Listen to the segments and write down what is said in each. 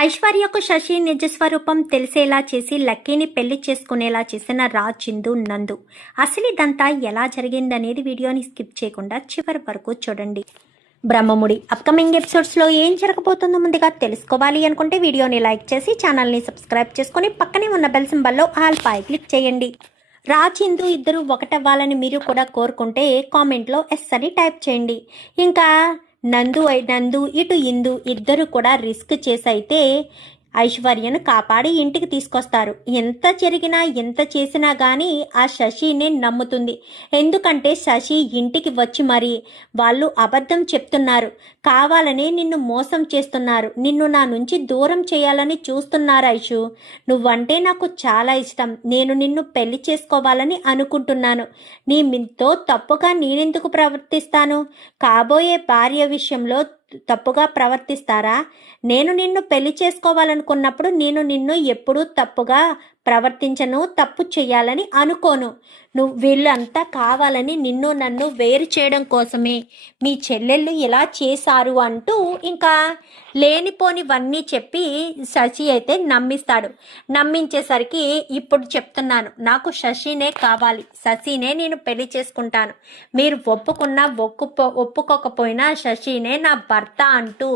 ఐశ్వర్యకు శశి నిజస్వరూపం తెలిసేలా చేసి లక్కీని పెళ్లి చేసుకునేలా చేసిన రాజ్, చిందు, నందు. అసలు ఇదంతా ఎలా జరిగిందనేది వీడియోని స్కిప్ చేయకుండా చివరి వరకు చూడండి. బ్రహ్మముడి అప్కమింగ్ ఎపిసోడ్స్లో ఏం జరగబోతుందో ముందుగా తెలుసుకోవాలి అనుకుంటే వీడియోని లైక్ చేసి ఛానల్ని సబ్స్క్రైబ్ చేసుకొని పక్కనే ఉన్న బెల్ సింబల్లో ఆల్ పై క్లిక్ చేయండి. రాజ్, చిందు ఇద్దరు ఒకటవ్వాలని మీరు కూడా కోరుకుంటే కామెంట్లో ఎస్ అని టైప్ చేయండి. ఇంకా నందు ఇటు ఇందు ఇద్దరు కూడా రిస్క్ చేసైతే ఐశ్వర్యను కాపాడి ఇంటికి తీసుకొస్తారు. ఎంత జరిగినా ఎంత చేసినా కానీ ఆ శశిని నమ్ముతుంది. ఎందుకంటే శశి ఇంటికి వచ్చి మరి వాళ్ళు అబద్ధం చెప్తున్నారు, కావాలని నిన్ను మోసం చేస్తున్నారు, నిన్ను నా నుంచి దూరం చేయాలని చూస్తున్నారు. ఐషు, నువ్వంటే నాకు చాలా ఇష్టం, నేను నిన్ను పెళ్లి చేసుకోవాలని అనుకుంటున్నాను. నీ మీతో తప్పుగా నేనెందుకు ప్రవర్తిస్తాను? కాబోయే భార్య విషయంలో తప్పుగా ప్రవర్తిస్తారా? నేను నిన్ను పెళ్లి చేసుకోవాలనుకున్నప్పుడు నేను నిన్ను ఎప్పుడూ తప్పుగా ప్రవర్తించను, తప్పు చేయాలని అనుకోను. వీళ్ళంతా కావాలని నిన్ను నన్ను వేరు చేయడం కోసమే మీ చెల్లెళ్ళు ఇలా చేశారు అంటూ ఇంకా లేనిపోనివన్నీ చెప్పి శశి అయితే నమ్మిస్తాడు. నమ్మించేసరికి ఇప్పుడు చెప్తున్నాను, నాకు శశినే కావాలి, శశినే నేను పెళ్లి చేసుకుంటాను, మీరు ఒప్పుకున్నా ఒప్పుకోకపోయినా శశినే నా భర్త అంటూ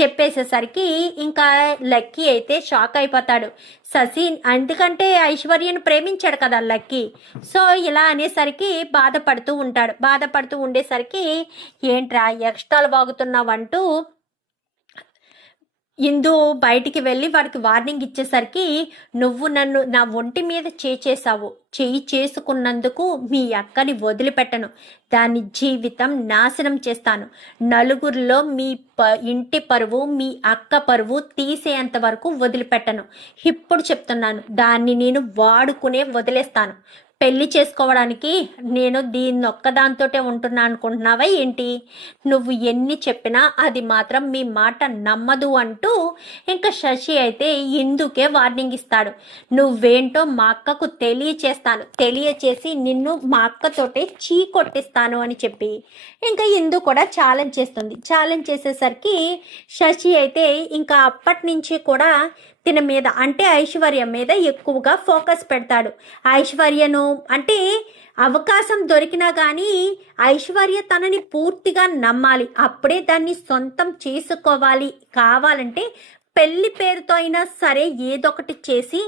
చెప్పేసేసరికి ఇంకా లక్కీ అయితే షాక్ అయిపోతాడు. శశి ఎందుకంటే ఐశ్వర్యను ప్రేమించాడు కదా లక్కీ. సో ఇలా అనేసరికి బాధపడుతూ ఉండేసరికి ఏంట్రా ఎక్స్ట్రాలు వాగుతున్నావంటూ ఇందు బయటికి వెళ్ళి వాడికి వార్నింగ్ ఇచ్చేసరికి, నువ్వు నన్ను నా ఒంటి మీద చేసావు, చెయ్యి చేసుకున్నందుకు మీ అక్కని వదిలిపెట్టను, దాని జీవితం నాశనం చేస్తాను, నలుగురిలో మీ ఇంటి పరువు మీ అక్క పరువు తీసేంత వరకు వదిలిపెట్టను. ఇప్పుడు చెప్తున్నాను, దాన్ని నేను వాడుకునే వదిలేస్తాను. పెళ్లి చేసుకోవడానికి నేను దీన్ని ఒక్కదాంతోటే ఉంటున్నా అనుకుంటున్నావా ఏంటి? నువ్వు ఎన్ని చెప్పినా అది మాత్రం మీ మాట నమ్మదు అంటూ ఇంకా శశి అయితే ఇందుకే వార్నింగ్ ఇస్తాడు. నువ్వేంటో మా అక్కకు తెలియచేసి నిన్ను మా అక్కతోటే కొట్టిస్తాను అని చెప్పి ఇంకా ఇందు కూడా ఛాలెంజ్ చేస్తుంది. ఛాలెంజ్ చేసేసరికి శశి అయితే ఇంకా అప్పటి నుంచి కూడా తిన మీద అంటే ఐశ్వర్య మీద ఎక్కువగా ఫోకస్ పెడతాడు. ఐశ్వర్యను అంటే అవకాశం దొరికినా కానీ ఐశ్వర్య తనని పూర్తిగా నమ్మాలి, అప్పుడే దాన్ని సొంతం చేసుకోవాలి. కావాలంటే పెళ్లి పేరుతో అయినా సరే ఏదొకటి చేసి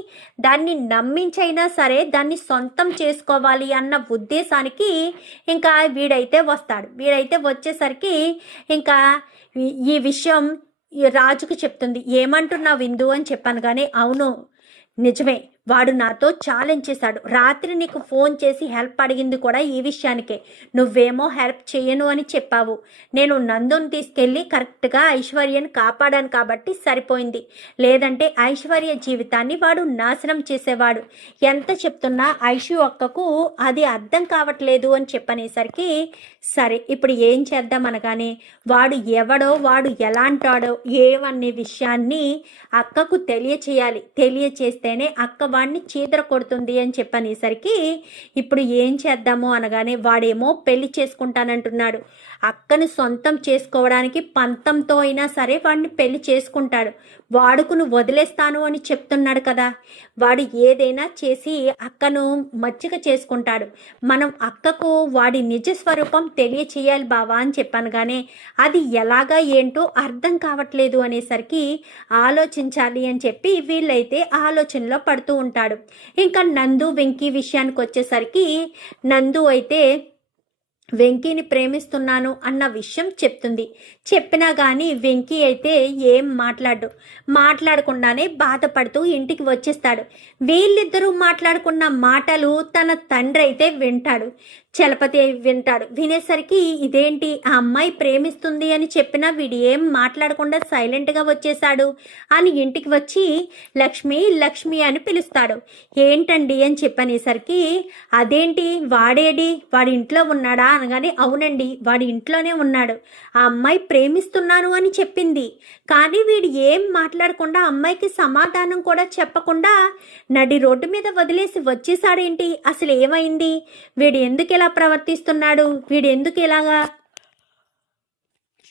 దాన్ని నమ్మించైనా సరే దాన్ని సొంతం చేసుకోవాలి అన్న ఉద్దేశానికి ఇంకా వీడైతే వచ్చేసరికి ఇంకా ఈ విషయం రాజుకు చెప్తుంది. ఏమంటున్నావు విందు అని చెప్పాను కానీ అవును నిజమే, వాడు నాతో ఛాలెంజ్ చేశాడు. రాత్రి నీకు ఫోన్ చేసి హెల్ప్ అడిగింది కూడా ఈ విషయానికే. నువ్వేమో హెల్ప్ చేయను అని చెప్పావు. నేను నందుని తీసుకెళ్ళి కరెక్ట్గా ఐశ్వర్యను కాపాడాను కాబట్టి సరిపోయింది, లేదంటే ఐశ్వర్య జీవితాన్ని వాడు నాశనం చేసేవాడు. ఎంత చెప్తున్నా ఐషు అక్కకు అది అర్థం కావట్లేదు అని చెప్పనేసరికి సరే ఇప్పుడు ఏం చేద్దాం అనగానే, వాడు ఎవడో వాడు ఎలాంటాడో ఏమనే విషయాన్ని అక్కకు తెలియచేస్తేనే అక్క వాడిని చీదర కొడుతుంది అని చెప్పనేసరికి ఇప్పుడు ఏం చేద్దాము అనగానే, వాడేమో పెళ్లి చేసుకుంటానంటున్నాడు. అక్కను సొంతం చేసుకోవడానికి పంతంతో అయినా సరే వాడిని పెళ్లి చేసుకుంటాడు. వాడుకును వదిలేస్తాను అని చెప్తున్నాడు కదా, వాడు ఏదైనా చేసి అక్కను మచ్చిక చేసుకుంటాడు. మనం అక్కకు వాడి నిజ స్వరూపం తెలియచేయాలి బావా అని చెప్పాను కానీ అది ఎలాగా ఏంటో అర్థం కావట్లేదు అనేసరికి ఆలోచించాలి అని చెప్పి వీళ్ళైతే ఆలోచనలో పడుతూ ఉంటాడు. ఇంకా నందు వెంకీ విషయానికి వచ్చేసరికి నందు అయితే వెంకీని ప్రేమిస్తున్నాను అన్న విషయం చెప్తుంది. చెప్పినా కానీ వెంకీ అయితే ఏం మాట్లాడకుండానే బాధపడుతూ ఇంటికి వచ్చేస్తాడు. వీళ్ళిద్దరూ మాట్లాడుకున్న మాటలు తన తండ్రి అయితే చలపతి వింటాడు. వినేసరికి ఇదేంటి ఆ అమ్మాయి ప్రేమిస్తుంది అని చెప్పినా వీడు ఏం మాట్లాడకుండా సైలెంట్గా వచ్చేశాడు అని ఇంటికి వచ్చి లక్ష్మి అని పిలుస్తాడు. ఏంటండి అని చెప్పనేసరికి, అదేంటి వాడి ఇంట్లో ఉన్నాడా అనగానే, అవునండి వాడి ఇంట్లోనే ఉన్నాడు, ఆ అమ్మాయి ప్రేమిస్తున్నాను అని చెప్పింది. కానీ వీడు ఏం మాట్లాడకుండా అమ్మాయికి సమాధానం కూడా చెప్పకుండా నడి రోడ్డు మీద వదిలేసి వచ్చేసాడేంటి? అసలు ఏమైంది? వీడు ఎందుకు ఇలా ప్రవర్తిస్తున్నాడు? వీడు ఎందుకు ఇలాగా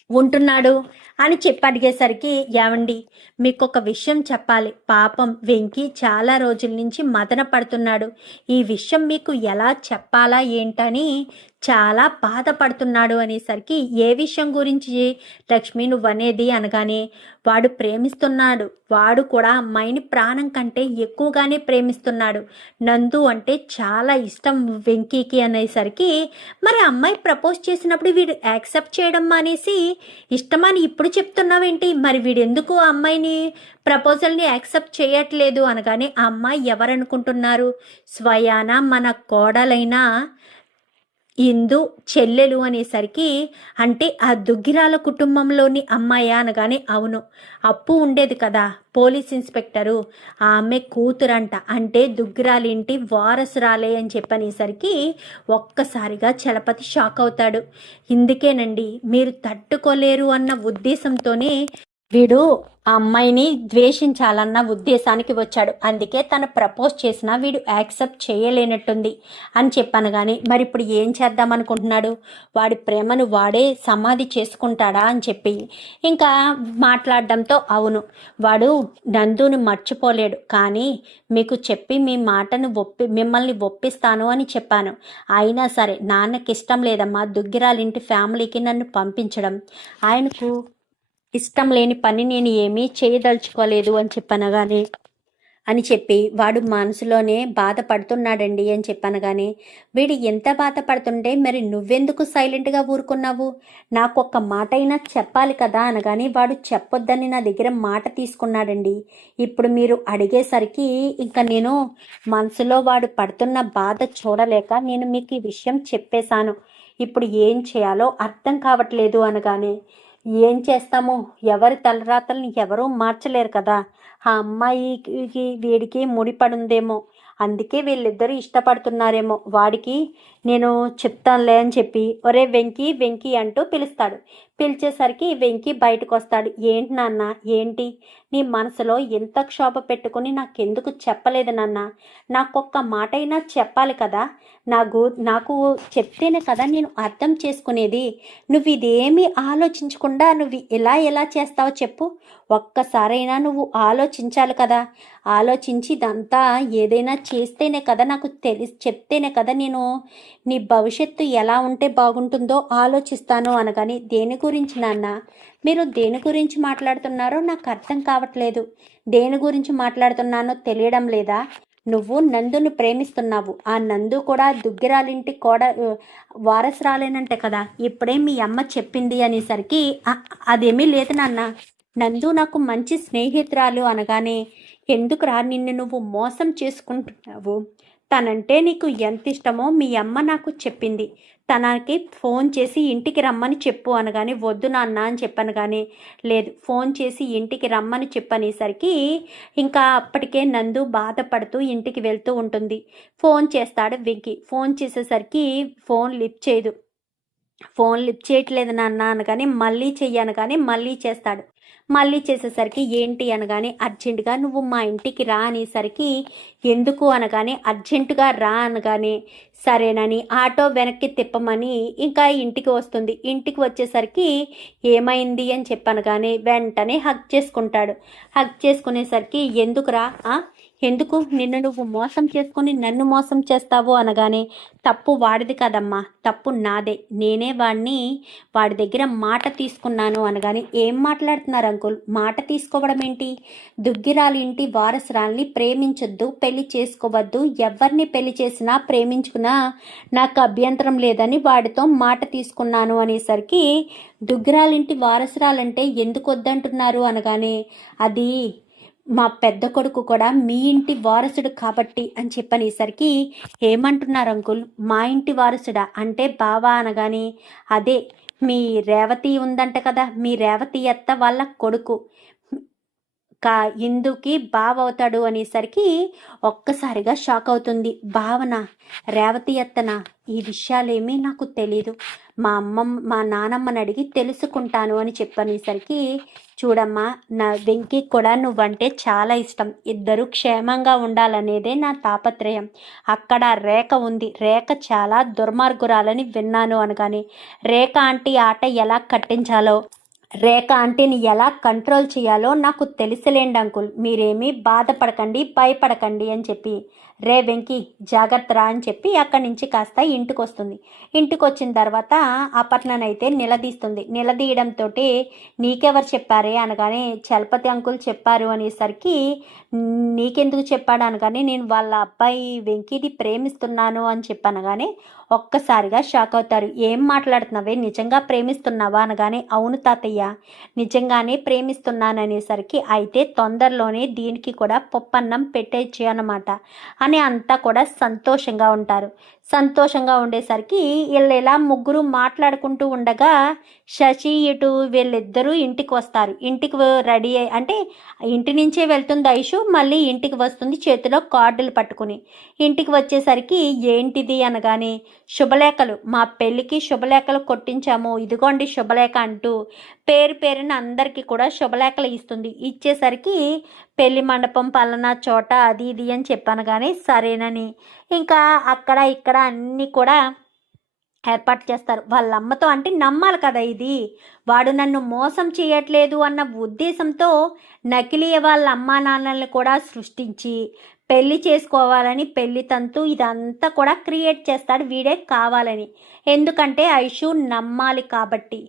ఉంటున్నాడు అని చెప్పి అడిగేసరికి, ఏవండి మీకు ఒక విషయం చెప్పాలి, పాపం వెంకీ చాలా రోజుల నుంచి మదన పడుతున్నాడు, ఈ విషయం మీకు ఎలా చెప్పాలా ఏంటని చాలా బాధపడుతున్నాడు అనేసరికి, ఏ విషయం గురించి లక్ష్మి నువ్వనేది అనగానే, వాడు ప్రేమిస్తున్నాడు, వాడు కూడా అమ్మాయిని ప్రాణం కంటే ఎక్కువగానే ప్రేమిస్తున్నాడు, నందు అంటే చాలా ఇష్టం వెంకీకి అనేసరికి, మరి అమ్మాయి ప్రపోజ్ చేసినప్పుడు వీడు యాక్సెప్ట్ చేయడం మానేసి ఇష్టమని ఇప్పుడు చెప్తున్నావేంటి, మరి వీడెందుకు ఆ అమ్మాయిని ప్రపోజల్ని యాక్సెప్ట్ చేయట్లేదు అనగానే, ఆ అమ్మాయి ఎవరనుకుంటున్నారు, స్వయాన మన కోడలైన ఇందు చెల్లెలు అనేసరికి, అంటే ఆ దుగ్గిరాల కుటుంబంలోని అమ్మాయి అనగానే, అవును అప్పు ఉండేది కదా పోలీస్ ఇన్స్పెక్టరు, ఆమె కూతురంట, అంటే దుగ్గిరాలింటి వారసురాలే అని చెప్పనేసరికి ఒక్కసారిగా చలపతి షాక్ అవుతాడు. ఇందుకేనండి మీరు తట్టుకోలేరు అన్న ఉద్దేశంతోనే వీడు ఆ అమ్మాయిని ద్వేషించాలన్న ఉద్దేశానికి వచ్చాడు, అందుకే తను ప్రపోజ్ చేసినా వీడు యాక్సెప్ట్ చేయలేనట్టుంది అని చెప్పాను. కానీ మరి ఇప్పుడు ఏం చేద్దాం అనుకుంటున్నాడు, వాడి ప్రేమను వాడే సమాధి చేసుకుంటాడా అని చెప్పి ఇంకా మాట్లాడడంతో, అవును వాడు నందుని మర్చిపోలేడు, కానీ మీకు చెప్పి మీ మాటను మిమ్మల్ని ఒప్పిస్తాను అని చెప్పాను, అయినా సరే నాన్నకి ఇష్టం లేదమ్మా దుగ్గిరాలింటి ఫ్యామిలీకి నన్ను పంపించడం, ఆయనకు ఇష్టం లేని పని నేను ఏమీ చేయదలుచుకోలేదు అని చెప్పనగానే, అని చెప్పి వాడు మనసులోనే బాధపడుతున్నాడండి అని చెప్పనగానే, వీడు ఎంత బాధపడుతుంటే మరి నువ్వెందుకు సైలెంట్గా ఊరుకున్నావు, నాకొక్క మాట అయినా చెప్పాలి కదా అనగానే, వాడు చెప్పొద్దని నా దగ్గర మాట తీసుకున్నాడండి, ఇప్పుడు మీరు అడిగేసరికి ఇంకా నేను మనసులో వాడు పడుతున్న బాధ చూడలేక నేను మీకు ఈ విషయం చెప్పేశాను, ఇప్పుడు ఏం చేయాలో అర్థం కావట్లేదు అనగానే, ఏం చేస్తాము, ఎవరి తలరాతల్ని ఎవరూ మార్చలేరు కదా, ఆ అమ్మాయికి వీడికి ముడిపడుందేమో, అందుకే వీళ్ళిద్దరూ ఇష్టపడుతున్నారేమో, వాడికి నేను చెప్తానులే అని చెప్పి, ఒరే వెంకీ వెంకీ అంటూ పిలుస్తాడు. పిలిచేసరికి వెంకీ బయటకు వస్తాడు. ఏంటి నాన్న, ఏంటి నీ మనసులో ఎంత క్షోభ పెట్టుకుని నాకెందుకు చెప్పలేదు నాన్న, నాకొక్క మాట అయినా చెప్పాలి కదా, నాకు చెప్తేనే కదా నేను అర్థం చేసుకునేది, నువ్వు ఇదేమీ ఆలోచించకుండా నువ్వు ఎలా చేస్తావో చెప్పు, ఒక్కసారైనా నువ్వు ఆలోచించాలి కదా, ఆలోచించి ఇదంతా ఏదైనా చేస్తేనే కదా నాకు చెప్తేనే కదా నేను నీ భవిష్యత్తు ఎలా ఉంటే బాగుంటుందో ఆలోచిస్తాను అనగాని, దేని గురించి నాన్న, మీరు దేని గురించి మాట్లాడుతున్నారో నాకు అర్థం కావట్లేదు, దేని గురించి మాట్లాడుతున్నానో తెలియడం లేదా, నువ్వు నందుని ప్రేమిస్తున్నావు, ఆ నందు కూడా దుగ్గిరాలింటి వారసురాలేనంటే కదా ఇప్పుడే మీ అమ్మ చెప్పింది అనేసరికి, అదేమీ లేదు నాన్న, నందు నాకు మంచి స్నేహితురాలు అనగానే, ఎందుకురా నిన్ను నువ్వు మోసం చేసుకుంటున్నావు, తనంటే నీకు ఎంత ఇష్టమో మీ అమ్మ నాకు చెప్పింది, తనకి ఫోన్ చేసి ఇంటికి రమ్మని చెప్పు అనగానే, వద్దు నాన్న అని చెప్పాను. కానీ లేదు, ఫోన్ చేసి ఇంటికి రమ్మని చెప్పనేసరికి ఇంకా అప్పటికే నందు బాధపడుతూ ఇంటికి వెళ్తూ ఉంటుంది. ఫోన్ చేస్తాడు వెంకీ. ఫోన్ చేసేసరికి ఫోన్ లిఫ్ట్ చేయదు. ఫోన్ లిఫ్ట్ చేయట్లేదు నాన్న అనగానే, మళ్ళీ చెయ్యను కానీ మళ్ళీ చేస్తాడు. మళ్ళీ చేసేసరికి ఏంటి అనగానే, అర్జెంటుగా నువ్వు మా ఇంటికి రా అనేసరికి, ఎందుకు అనగానే, అర్జెంటుగా రా అనగానే సరేనని ఆటో వెనక్కి తిప్పమని ఇంకా ఇంటికి వస్తుంది. ఇంటికి వచ్చేసరికి ఏమైంది అని చెప్పనగానే వెంటనే హగ్ చేసుకుంటాడు. హగ్ చేసుకునేసరికి, ఎందుకురా, ఎందుకు నిన్ను నువ్వు మోసం చేసుకుని నన్ను మోసం చేస్తావు అనగానే, తప్పు వాడిది కదమ్మా, తప్పు నాదే, నేనే వాడి దగ్గర మాట తీసుకున్నాను అనగానే, ఏం మాట్లాడుతున్నారు అంకుల్, మాట తీసుకోవడం ఏంటి, దుగ్గిరాలి ఇంటి వారసురాల్ని ప్రేమించొద్దు, పెళ్లి చేసుకోవద్దు, ఎవరిని పెళ్లి చేసినా ప్రేమించుకున్నా నాకు అభ్యంతరం లేదని వాడితో మాట తీసుకున్నాను అనేసరికి, దుగ్గిరాలింటి వారసురాలంటే ఎందుకు వద్దంటున్నారు అనగానే, అది మా పెద్ద కొడుకు కూడా మీ ఇంటి వారసుడు కాబట్టి అని చెప్పనేసరికి, ఏమంటున్నారు అంకుల్, మా ఇంటి వారసుడా అంటే బావా అనగానే, అదే మీ రేవతి ఉందంట కదా, మీ రేవతి అత్త వాళ్ళ కొడుకు ఇందుకి బావ అవుతాడు అనేసరికి ఒక్కసారిగా షాక్ అవుతుంది. భావన, రేవతి అత్తన, ఈ విషయాలేమీ నాకు తెలీదు, మా నానమ్మని అడిగి తెలుసుకుంటాను అని చెప్పనేసరికి, చూడమ్మా, నా వెంకీ కూడా నువ్వంటే చాలా ఇష్టం, ఇద్దరు క్షేమంగా ఉండాలనేదే నా తాపత్రయం, అక్కడ రేఖ ఉంది, రేఖ చాలా దుర్మార్గురాలని విన్నాను అనగానే, రేఖ ఆంటీ ఆట ఎలా కట్టించాలో రేఖ ఆంటీని ఎలా కంట్రోల్ చేయాలో నాకు తెలిసిలేండి అంకుల్, మీరేమీ బాధపడకండి, భయపడకండి అని చెప్పి, రే వెంకీ జాగ్రత్త రా అని చెప్పి అక్కడి నుంచి కాస్త ఇంటికి వస్తుంది. ఇంటికి వచ్చిన తర్వాత అపర్ణనైతే నిలదీస్తుంది. నిలదీయడంతో నీకెవరు చెప్పారే అనగానే చలపతి అంకుల్ చెప్పారు అనేసరికి, నీకెందుకు చెప్పాడు అనగానే నేను వాళ్ళ అబ్బాయి వెంకీని ప్రేమిస్తున్నాను అని చెప్పనగానే ఒక్కసారిగా షాక్ అవుతారు. ఏం మాట్లాడుతున్నావే, నిజంగా ప్రేమిస్తున్నావా అనగానే అవును తాతయ్య, నిజంగానే ప్రేమిస్తున్నాననేసరికి అయితే తొందరలోనే దీనికి కూడా పప్పన్నం పెట్టేయచ్చు అన్నమాట అని అంతా కూడా సంతోషంగా ఉంటారు. సంతోషంగా ఉండేసరికి వీళ్ళు ఇలా ముగ్గురు మాట్లాడుకుంటూ ఉండగా శశి ఇటు వీళ్ళిద్దరూ ఇంటికి వస్తారు. ఇంటికి రెడీ అయ్యి అంటే ఇంటి నుంచే వెళ్తుంది ఐషు, మళ్ళీ ఇంటికి వస్తుంది చేతిలో కార్డులు పట్టుకుని. ఇంటికి వచ్చేసరికి ఏంటిది అనగానే శుభలేఖలు, మా పెళ్ళికి శుభలేఖలు కొట్టించాము, ఇదిగోండి శుభలేఖ అంటూ పేరున అందరికీ కూడా శుభలేఖలు ఇస్తుంది. ఇచ్చేసరికి పెళ్లి మండపం పలానా చోట అది ఇది అని చెప్పాను కానీ సరేనని ఇంకా అక్కడ ఇక్కడ అన్నీ కూడా ఏర్పాటు చేస్తారు. వాళ్ళ అమ్మతో అంటే నమ్మాలి కదా, ఇది వాడు నన్ను మోసం చేయట్లేదు అన్న ఉద్దేశంతో నకిలీ వాళ్ళ అమ్మా నాన్నల్ని కూడా సృష్టించి పెళ్లి చేసుకోవాలని పెళ్లి తంతు ఇదంతా కూడా క్రియేట్ చేస్తాడు వీడే కావాలని. ఎందుకంటే ఐషు నమ్మాలి కాబట్టి.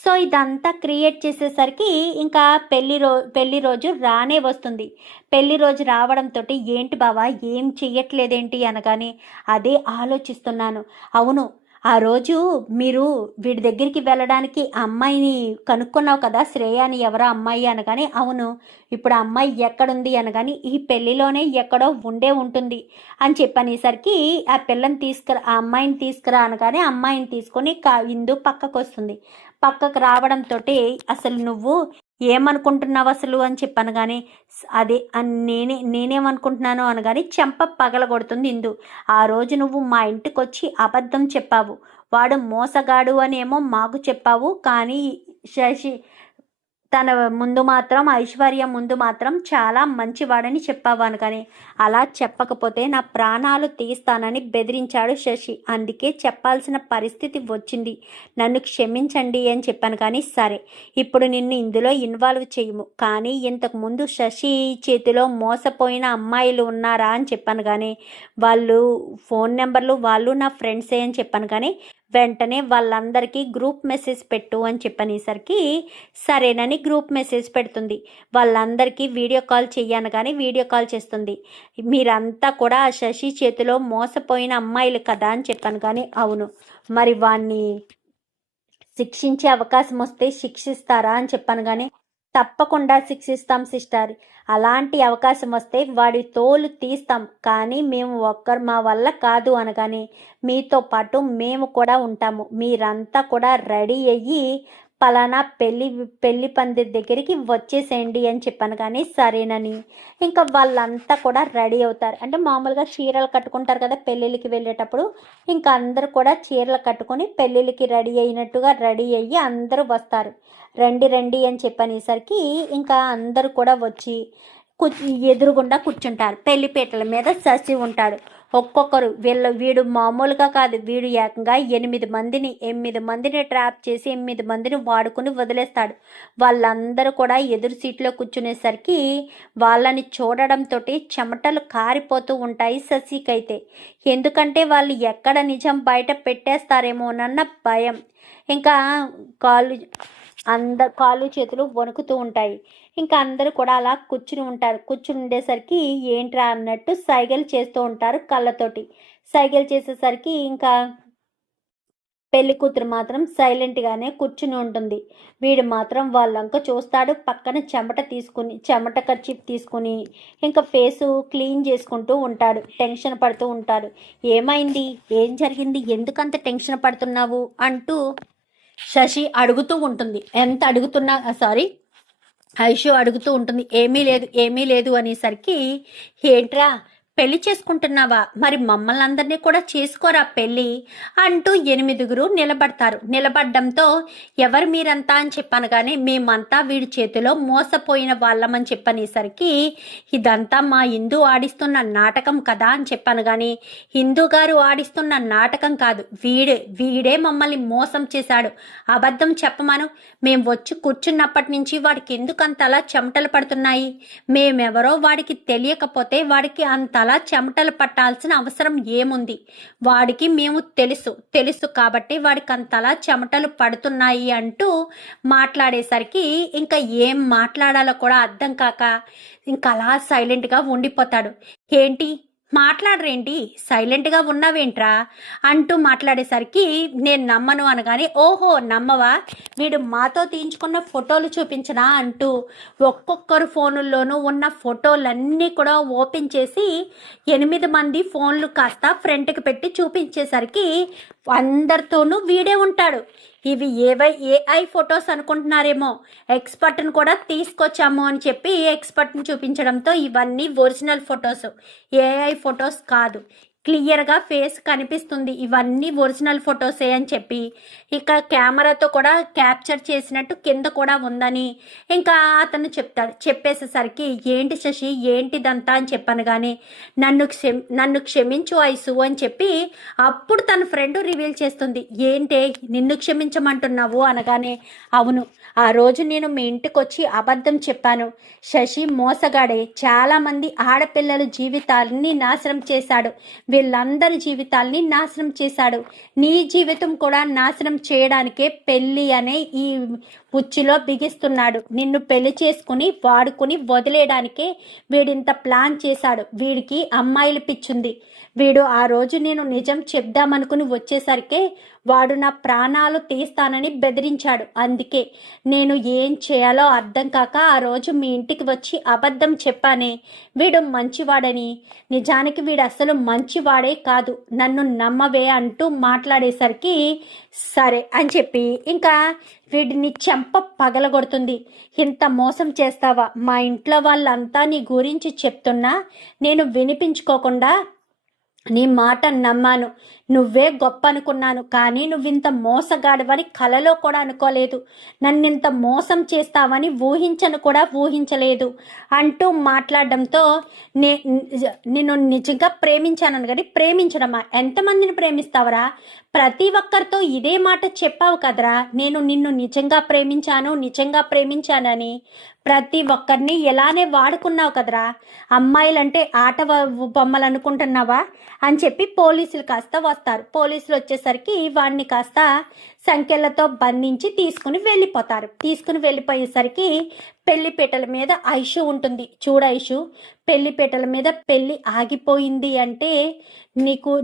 సో ఇదంతా క్రియేట్ చేసేసరికి ఇంకా పెళ్లి రోజు రానే వస్తుంది. పెళ్లి రోజు రావడంతో ఏంటి బావా ఏం చెయ్యట్లేదేంటి అనగానే అదే ఆలోచిస్తున్నాను. అవును, ఆ రోజు మీరు వీడి దగ్గరికి వెళ్ళడానికి అమ్మాయిని కనుక్కున్నావు కదా, శ్రేయాని ఎవరో అమ్మాయి అనగానే అవును, ఇప్పుడు ఆ అమ్మాయి ఎక్కడుంది అనగాని ఈ పెళ్లిలోనే ఎక్కడో ఉండే ఉంటుంది అని చెప్పనేసరికి ఆ పిల్లని ఆ అమ్మాయిని తీసుకురా అనగానే అమ్మాయిని తీసుకొని ఇందు పక్కకు వస్తుంది. పక్కకు రావడంతో అసలు నువ్వు ఏమనుకుంటున్నావు అసలు అని చెప్పనగానే అదే నేనేమనుకుంటున్నాను అనగానే చెంప పగలగొడుతుంది ఇందు. ఆ రోజు నువ్వు మా ఇంటికి వచ్చి అబద్ధం చెప్పావు, వాడు మోసగాడు అనేమో మాకు చెప్పావు, కానీ శశి తన ముందు మాత్రం ఐశ్వర్య ముందు మాత్రం చాలా మంచివాడని చెప్పావు అనగానే అలా చెప్పకపోతే నా ప్రాణాలు తీస్తానని బెదిరించాడు శశి, అందుకే చెప్పాల్సిన పరిస్థితి వచ్చింది, నన్ను క్షమించండి అని చెప్పాను. కానీ సరే ఇప్పుడు నిన్ను ఇందులో ఇన్వాల్వ్ చేయము, కానీ ఇంతకుముందు శశి చేతిలో మోసపోయిన అమ్మాయిలు ఉన్నారా అని చెప్పాను. కానీ వాళ్ళు ఫోన్ నెంబర్లు వాళ్ళు నా ఫ్రెండ్సే అని చెప్పాను. కానీ వెంటనే వాళ్ళందరికీ గ్రూప్ మెసేజ్ పెట్టు అని చెప్పనేసరికి సరేనని గ్రూప్ మెసేజ్ పెడుతుంది. వాళ్ళందరికీ వీడియో కాల్ చెయ్యాను కానీ వీడియో కాల్ చేస్తుంది. మీరంతా కూడా ఆ శశి చేతిలో మోసపోయిన అమ్మాయిలు కదా అని చెప్పాను. కానీ అవును, మరి వాణ్ణి శిక్షించే అవకాశం వస్తే శిక్షిస్తారా అని చెప్పాను. కానీ తప్పకుండా శిక్షిస్తాం సిస్టర్, అలాంటి అవకాశం వస్తే వాడి తోలు తీస్తాం, కానీ మేము మా వల్ల కాదు అనగానే మీతో పాటు మేము కూడా ఉంటాము, మీరంతా కూడా రెడీ అయ్యి పలానా పెళ్లి పందిరి దగ్గరికి వచ్చేసేయండి అని చెప్పాను. కానీ సరేనని ఇంకా వాళ్ళంతా కూడా రెడీ అవుతారు. అంటే మామూలుగా చీరలు కట్టుకుంటారు కదా పెళ్ళిళ్ళకి వెళ్ళేటప్పుడు, ఇంకా అందరూ కూడా చీరలు కట్టుకొని పెళ్ళిళ్ళకి రెడీ అయినట్టుగా రెడీ అయ్యి అందరూ వస్తారు. రండి రండి అని చెప్పనేసరికి ఇంకా అందరూ కూడా వచ్చి ఎదురుగుండా కూర్చుంటారు. పెళ్లిపీటల మీద శశి ఉంటాడు. ఒక్కొక్కరు వీడు మామూలుగా కాదు, వీడు ఏకంగా 8 మందిని ట్రాప్ చేసి 8 మందిని వాడుకుని వదిలేస్తాడు. వాళ్ళందరూ కూడా ఎదురు సీట్లో కూర్చునేసరికి వాళ్ళని చూడడంతో చెమటలు కారిపోతూ ఉంటాయి శశికైతే. ఎందుకంటే వాళ్ళు ఎక్కడ నిజం బయట పెట్టేస్తారేమోనన్న భయం. ఇంకా కాళ్ళు చేతులు వణుకుతూ ఉంటాయి. ఇంకా అందరూ కూడా అలా కూర్చుని ఉంటారు. కూర్చుని ఉండేసరికి ఏంట్రా అన్నట్టు సైగలు చేస్తూ ఉంటారు కళ్ళతోటి. సైగలు చేసేసరికి ఇంకా పెళ్లి కూతురు మాత్రం సైలెంట్గానే కూర్చుని ఉంటుంది. వీడు మాత్రం వాళ్ళంక చూస్తాడు. పక్కన చెమట కర్చీఫ్ తీసుకుని ఇంకా ఫేసు క్లీన్ చేసుకుంటూ ఉంటాడు. టెన్షన్ పడుతూ ఉంటాడు. ఏమైంది, ఏం జరిగింది, ఎందుకంత టెన్షన్ పడుతున్నావు అంటూ శశి అడుగుతూ ఉంటుంది. ఎంత అడుగుతున్నా ఐషు అడుగుతూ ఉంటుంది. ఏమీ లేదు అనేసరికి ఏంట్రా పెళ్లి చేసుకుంటున్నావా, మరి మమ్మల్ని అందరినీ కూడా చేసుకోరా పెళ్లి అంటూ 8 నిలబడతారు. నిలబడ్డంతో ఎవరు మీరంతా అని చెప్పాను కానీ మేమంతా వీడి చేతిలో మోసపోయిన వాళ్ళమని చెప్పనేసరికి ఇదంతా మా హిందూ ఆడిస్తున్న నాటకం కదా అని చెప్పాను కానీ హిందూ గారు ఆడిస్తున్న నాటకం కాదు, వీడే మమ్మల్ని మోసం చేశాడు, అబద్ధం చెప్పమను. మేము వచ్చి కూర్చున్నప్పటి నుంచి వాడికి ఎందుకు అంతలా చెమటలు పడుతున్నాయి, మేమెవరో వాడికి తెలియకపోతే వాడికి అంతలా చెమటలు పట్టాల్సిన అవసరం ఏముంది, వాడికి మేము తెలుసు కాబట్టి వాడికి అంతలా చెమటలు పడుతున్నాయి అంటూ మాట్లాడేసరికి ఇంకా ఏం మాట్లాడాలో కూడా అర్థం కాక ఇంకా అలా సైలెంట్గా ఉండిపోతాడు. ఏంటి మాట్లాడరేంటి, సైలెంట్గా ఉన్నావేంట్రా అంటూ మాట్లాడేసరికి నేను నమ్మను అనగానే ఓహో నమ్మవా, వీడు మాతో తీయించుకున్న ఫోటోలు చూపించనా అంటూ ఒక్కొక్కరు ఫోనుల్లోనూ ఉన్న ఫోటోలన్నీ కూడా ఓపెన్ చేసి 8 మంది ఫోన్లు కాస్త ఫ్రంట్కి పెట్టి చూపించేసరికి అందరితోనూ వీడే ఉంటాడు. ఇవి ఏఐ ఫొటోస్ అనుకుంటున్నారేమో, ఎక్స్పర్ట్ని కూడా తీసుకొచ్చాము అని చెప్పి ఎక్స్పర్ట్ని చూపించడంతో ఇవన్నీ ఒరిజినల్ ఫొటోస్, ఏఐ ఫొటోస్ కాదు, క్లియర్గా ఫేస్ కనిపిస్తుంది, ఇవన్నీ ఒరిజినల్ ఫొటోసే అని చెప్పి ఇక్కడ కెమెరాతో కూడా క్యాప్చర్ చేసినట్టు కింద కూడా ఉందని ఇంకా అతను చెప్తాడు. చెప్పేసేసరికి ఏంటి శశి ఏంటిదంతా అని చెప్పాను కానీ నన్ను క్షమించు ఐసు అని చెప్పి అప్పుడు తన ఫ్రెండ్ రివీల్ చేస్తుంది. ఏంటే నిన్ను క్షమించమంటున్నావు అనగానే అవును, ఆ రోజు నేను మీ ఇంటికి వచ్చి అబద్ధం చెప్పాను, శశి మోసగాడే, చాలామంది ఆడపిల్లల జీవితాలని నాశనం చేశాడు, వీళ్ళందరి జీవితాల్ని నాశనం చేశాడు, నీ జీవితం కూడా నాశనం చేయడానికే పెళ్ళి అనే ఈ ఉచ్చులో బిగిస్తున్నాడు, నిన్ను పెళ్లి చేసుకుని వాడుకుని వదిలేయడానికే వీడింత ప్లాన్ చేశాడు, వీడికి అమ్మాయిలు పిచ్చుంది, వీడు ఆ రోజు నేను నిజం చెప్దామనుకుని వచ్చేసరికే వాడు నా ప్రాణాలు తీస్తానని బెదిరించాడు, అందుకే నేను ఏం చేయాలో అర్థం కాక ఆ రోజు మీ ఇంటికి వచ్చి అబద్ధం చెప్పానే, వీడు మంచివాడని, నిజానికి వీడు అసలు మంచివాడే కాదు, నన్ను నమ్మవే అంటూ మాట్లాడేసరికి సరే అని చెప్పి ఇంకా వీడిని చెంప పగలగొడుతుంది. ఇంత మోసం చేస్తావా, మా ఇంట్లో వాళ్ళంతా నీ గురించి చెప్తున్నా నేను వినిపించుకోకుండా నీ మాట నమ్మాను, నువ్వే గొప్ప అనుకున్నాను, కానీ నువ్వింత మోసగాడవని కలలో కూడా అనుకోలేదు, నన్నింత మోసం చేస్తావని ఊహించలేదు అంటూ మాట్లాడడంతో నేను నిజంగా ప్రేమించాను కానీ ప్రేమించడమా, ఎంతమందిని ప్రేమిస్తావరా, ప్రతి ఒక్కరితో ఇదే మాట చెప్పావు కదరా, నేను నిన్ను నిజంగా ప్రేమించానని ప్రతి ఒక్కరిని ఎలానే వాడుకున్నావు కదరా, అమ్మాయిలంటే ఆట బొమ్మలు అనుకుంటున్నావా అని చెప్పి పోలీసులు కాస్త వస్తారు. పోలీసులు వచ్చేసరికి వాడిని కాస్త సంఖ్యలతో బంధించి తీసుకుని వెళ్ళిపోయేసరికి పెళ్లిపీటల మీద ఐషు ఉంటుంది. చూడ ఐషు, పెళ్లిపీటల మీద పెళ్లి ఆగిపోయింది అంటే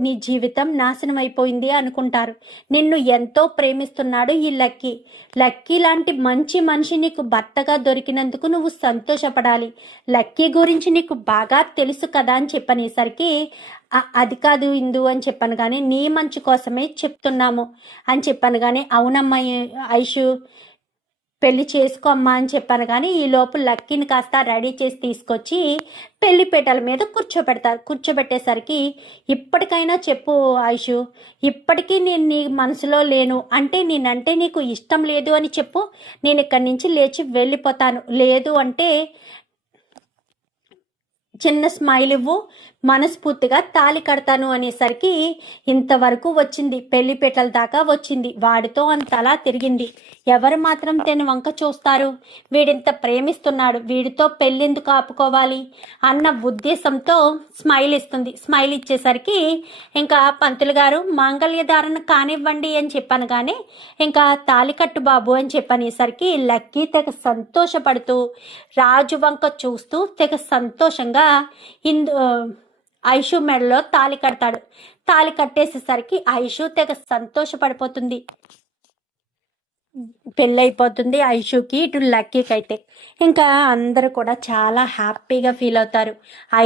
నీ జీవితం నాశనం అయిపోయింది అనుకుంటారు. నిన్ను ఎంతో ప్రేమిస్తున్నాడు ఈ లక్కీ లాంటి మంచి మనిషి నీకు భర్తగా దొరికినందుకు నువ్వు సంతోషపడాలి, లక్కీ గురించి నీకు బాగా తెలుసు కదా అని చెప్పనేసరికి అది కాదు ఇందు అని చెప్పాను కానీ నీ మంచి కోసమే చెప్తున్నాము అని చెప్పాను కానీ అవునమ్మా ఐషు పెళ్లి చేసుకోమ్మా అని చెప్పాను కానీ ఈ లోపు లక్కీని కాస్త రెడీ చేసి తీసుకొచ్చి పెళ్లిపీటల మీద కూర్చోబెట్టేసరికి ఇప్పటికైనా చెప్పు ఐషు, ఇప్పటికీ నేను నీ మనసులో లేను అంటే నేనంటే నీకు ఇష్టం లేదు అని చెప్పు, నేను ఇక్కడి నుంచి లేచి వెళ్ళిపోతాను, లేదు అంటే చిన్న స్మైల్ ఇవ్వు, మనస్ఫూర్తిగా తాళి కడతాను అనేసరికి ఇంతవరకు వచ్చింది, పెళ్లిపీటల దాకా వచ్చింది, వాడితో అంతలా తిరిగింది, ఎవరు మాత్రం తన వంక చూస్తారు, వీడింత ప్రేమిస్తున్నాడు, వీడితో పెళ్ళెందుకు ఆపుకోవాలి అన్న ఉద్దేశంతో స్మైల్ ఇస్తుంది. స్మైల్ ఇచ్చేసరికి ఇంకా పంతులు గారు మాంగళ్యధారణ కానివ్వండి అని చెప్పాను కానీ ఇంకా తాళికట్టు బాబు అని చెప్పనేసరికి లక్కీ తెగ సంతోషపడుతూ రాజు వంక చూస్తూ తెగ సంతోషంగా ఐషు మెడలో తాళి కడతాడు. తాళి కట్టేసేసరికి ఐషు తెగ సంతోషపడిపోతుంది, పెళ్ళైపోతుంది ఐషుకి, ఇటు లక్కీకి అయితే ఇంకా అందరూ కూడా చాలా హ్యాపీగా ఫీల్ అవుతారు.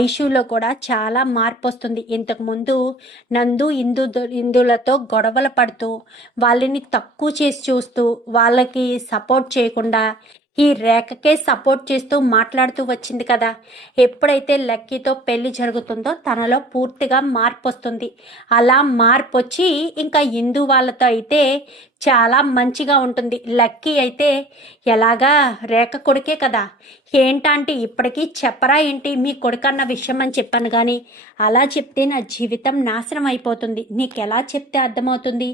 ఐషులో కూడా చాలా మార్పు వస్తుంది. ఇంతకుముందు నందు ఇందులతో గొడవలు పడుతూ వాళ్ళని తక్కువ చేసి చూస్తూ వాళ్ళకి సపోర్ట్ చేయకుండా ఈ రేఖకే సపోర్ట్ చేస్తూ మాట్లాడుతూ వచ్చింది కదా. ఎప్పుడైతే లక్కీతో పెళ్లి జరుగుతుందో తనలో పూర్తిగా మార్పు వస్తుంది. అలా మార్పు వచ్చి ఇంకా హిందూ వాళ్ళతో అయితే చాలా మంచిగా ఉంటుంది. లక్కీ అయితే ఎలాగా రేఖ కొడుకే కదా, ఏంటంటే ఇప్పటికీ చెప్పరా ఏంటి మీ కొడుకన్న విషయం అని చెప్పాను, కానీ అలా చెప్తే నా జీవితం నాశనం అయిపోతుంది. నీకు ఎలా చెప్తే అర్థమవుతుంది?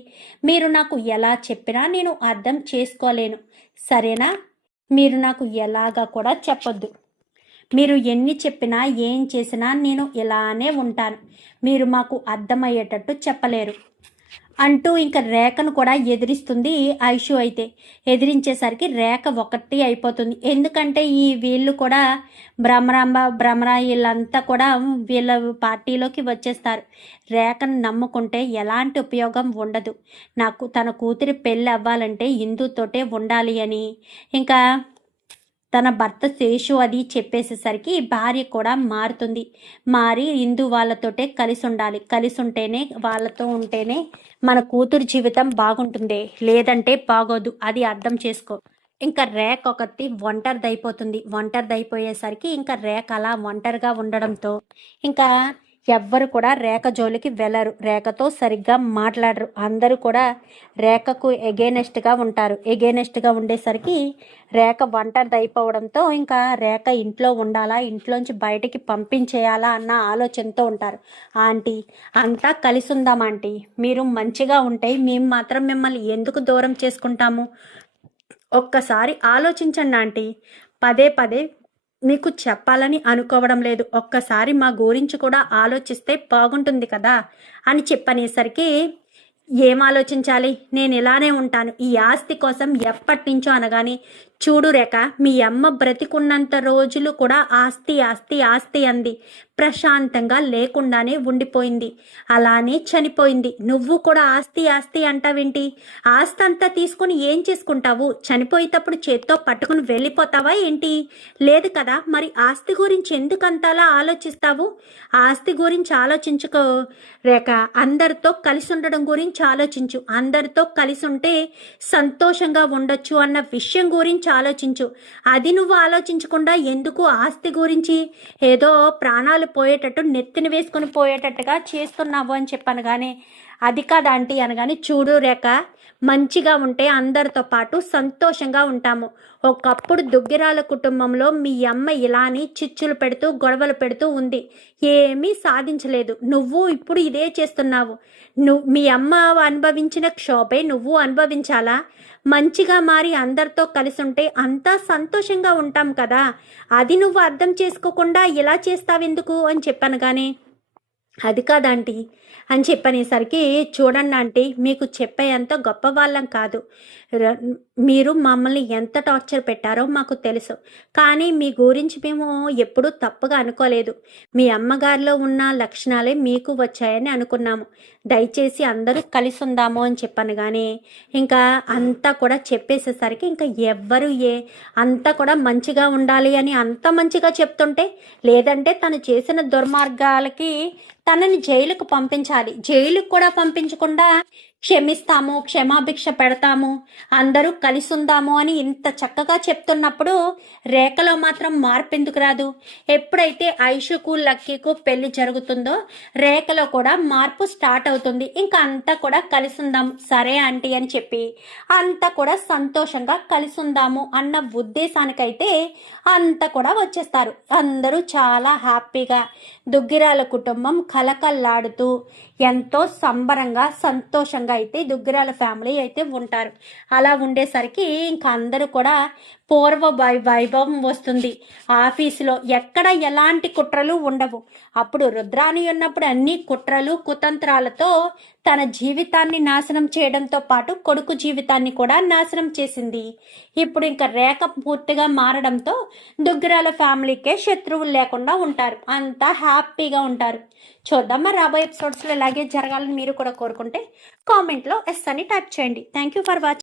మీరు నాకు ఎలా చెప్పినా నేను అర్థం చేసుకోలేను, సరేనా? మీరు నాకు ఎలాగా కూడా చెప్పొద్దు. మీరు ఎన్ని చెప్పినా ఏం చేసినా నేను ఇలానే ఉంటాను. మీరు మాకు అర్థమయ్యేటట్టు చెప్పలేరు అంటూ ఇంకా రేఖను కూడా ఎదిరిస్తుంది ఐషు. అయితే ఎదిరించేసరికి రేఖ ఒకటి అయిపోతుంది. ఎందుకంటే ఈ వీళ్ళు కూడా భ్రమర వీళ్ళంతా కూడా వీళ్ళ పార్టీలోకి వచ్చేస్తారు. రేఖను నమ్ముకుంటే ఎలాంటి ఉపయోగం ఉండదు. నాకు తన కూతురి పెళ్ళి అవ్వాలంటే హిందూతోటే ఉండాలి అని ఇంకా తన భర్త శేషు అది చెప్పేసేసరికి భార్య కూడా మారుతుంది. మారి హిందూ వాళ్ళతోటే కలిసి ఉండాలి, కలిసి ఉంటేనే వాళ్ళతో ఉంటేనే మన కూతురు జీవితం బాగుంటుంది, లేదంటే బాగోదు, అది అర్థం చేసుకో. ఇంకా రేఖ ఒకటి ఒంటరిదైపోతుంది. ఒంటరిదైపోయేసరికి ఇంకా రేఖ అలా ఒంటరిగా ఉండడంతో ఇంకా ఎవ్వరు కూడా రేఖ జోలికి వెళ్ళరు, రేఖతో సరిగ్గా మాట్లాడరు. అందరూ కూడా రేఖకు ఎగేనెస్ట్గా ఉంటారు. ఎగేనెస్ట్గా ఉండేసరికి రేఖ ఒంటరిది అయిపోవడంతో ఇంకా రేఖ ఇంట్లో ఉండాలా, ఇంట్లోంచి బయటికి పంపించేయాలా అన్న ఆలోచనతో ఉంటారు. ఆంటీ అంతా కలిసి ఉందాం ఆంటీ, మీరు మంచిగా ఉంటే మేము మాత్రం మిమ్మల్ని ఎందుకు దూరం చేసుకుంటాము? ఒక్కసారి ఆలోచించండి ఆంటీ, పదే పదే మీకు చెప్పాలని అనుకోవడం లేదు, ఒక్కసారి మా గురించి కూడా ఆలోచిస్తే బాగుంటుంది కదా అని చెప్పనేసరికి ఏం ఆలోచించాలి, నేను ఇలానే ఉంటాను ఈ ఆస్తి కోసం ఎప్పటి నుంచో అనగానే, చూడు రేఖ, మీ అమ్మ బ్రతికున్నంత రోజులు కూడా ఆస్తి ఆస్తి ఆస్తి అంది, ప్రశాంతంగా లేకుండానే ఉండిపోయింది, అలానే చనిపోయింది. నువ్వు కూడా ఆస్తి ఆస్తి అంటావేంటి? ఆస్తి అంతా తీసుకుని ఏం చేసుకుంటావు? చనిపోయేటప్పుడు చేత్తో పట్టుకుని వెళ్ళిపోతావా ఏంటి? లేదు కదా, మరి ఆస్తి గురించి ఎందుకంతలా ఆలోచిస్తావు? ఆస్తి గురించి ఆలోచించుకో రేఖ, అందరితో కలిసి ఉండడం గురించి ఆలోచించు. అందరితో కలిసి ఉంటే సంతోషంగా ఉండొచ్చు అన్న విషయం గురించి ఆలోచించు. అది నువ్వు ఆలోచించకుండా ఎందుకు ఆస్తి గురించి ఏదో ప్రాణాలు పోయేటట్టు నెత్తిని వేసుకుని పోయేటట్టుగా చేస్తున్నావు అని చెప్పాను. కానీ అది కాదు ఆంటీ అనగానే, చూడు రేఖ, మంచిగా ఉంటే అందరితో పాటు సంతోషంగా ఉంటాము. ఒకప్పుడు దుగ్గిరాల కుటుంబంలో మీ అమ్మ ఇలాని చిచ్చులు పెడుతూ గొడవలు పెడుతూ ఉంది, ఏమీ సాధించలేదు. నువ్వు ఇప్పుడు ఇదే చేస్తున్నావు. మీ అమ్మ అనుభవించిన క్షోభే నువ్వు అనుభవించాలా? మంచిగా మారి అందరితో కలిసి ఉంటే అంతా సంతోషంగా ఉంటాం కదా, అది నువ్వు అర్థం చేసుకోకుండా ఇలా చేస్తావెందుకు అని చెప్పాను. కానీ అది కాదంటీ అని చెప్పనేసరికి, చూడండి ఆంటీ, మీకు చెప్పేంత గొప్ప వాళ్ళం కాదు, మీరు మమ్మల్ని ఎంత టార్చర్ పెట్టారో మాకు తెలుసు, కానీ మీ గురించి మేము ఎప్పుడూ తప్పుగా అనుకోలేదు. మీ అమ్మగారిలో ఉన్న లక్షణాలే మీకు వచ్చాయని అనుకున్నాము. దయచేసి అందరూ కలిసి ఉందాము అని చెప్పాను. కానీ ఇంకా అంతా కూడా చెప్పేసేసరికి ఇంకా ఎవ్వరు అంతా కూడా మంచిగా ఉండాలి అని అంత మంచిగా చెప్తుంటే, లేదంటే తను చేసిన దుర్మార్గాలకి తనని జైలుకు పంపించాలి, జైలుకు కూడా పంపించకుండా క్షమిస్తాము, క్షమాభిక్ష పెడతాము, అందరూ కలిసి ఉందాము అని ఇంత చక్కగా చెప్తున్నప్పుడు రేఖలో మాత్రం మార్పు ఎందుకు రాదు? ఎప్పుడైతే ఐషుకు లక్కీకు పెళ్లి జరుగుతుందో రేఖలో కూడా మార్పు స్టార్ట్ అవుతుంది. ఇంకా అంతా కూడా కలిసి ఉందాం, సరే ఆంటీ అని చెప్పి అంతా కూడా సంతోషంగా కలిసి ఉందాము అన్న ఉద్దేశానికైతే అంతా కూడా వచ్చేస్తారు. అందరూ చాలా హ్యాపీగా దుగ్గిరాల కుటుంబం కలకల్లాడుతూ ఎంతో సంబరంగా సంతోషంగా అయితే దుగ్గిరాల ఫ్యామిలీ అయితే ఉంటారు. అలా ఉండేసరికి ఇంకా అందరూ కూడా పూర్వ వైభవం వస్తుంది. ఆఫీసులో ఎక్కడ ఎలాంటి కుట్రలు ఉండవు. అప్పుడు రుద్రాణి ఉన్నప్పుడు అన్ని కుట్రలు కుతంత్రాలతో తన జీవితాన్ని నాశనం చేయడంతో పాటు కొడుకు జీవితాన్ని కూడా నాశనం చేసింది. ఇప్పుడు ఇంకా రేఖ పూర్తిగా మారడంతో దుగ్గిరాల ఫ్యామిలీకే శత్రువులు లేకుండా ఉంటారు, అంతా హ్యాపీగా ఉంటారు. చూద్దాం మరి రాబోయే ఎపిసోడ్స్లో ఇలాగే జరగాలని మీరు కూడా కోరుకుంటే కామెంట్లో ఎస్ అని టైప్ చేయండి. Thank you for watching.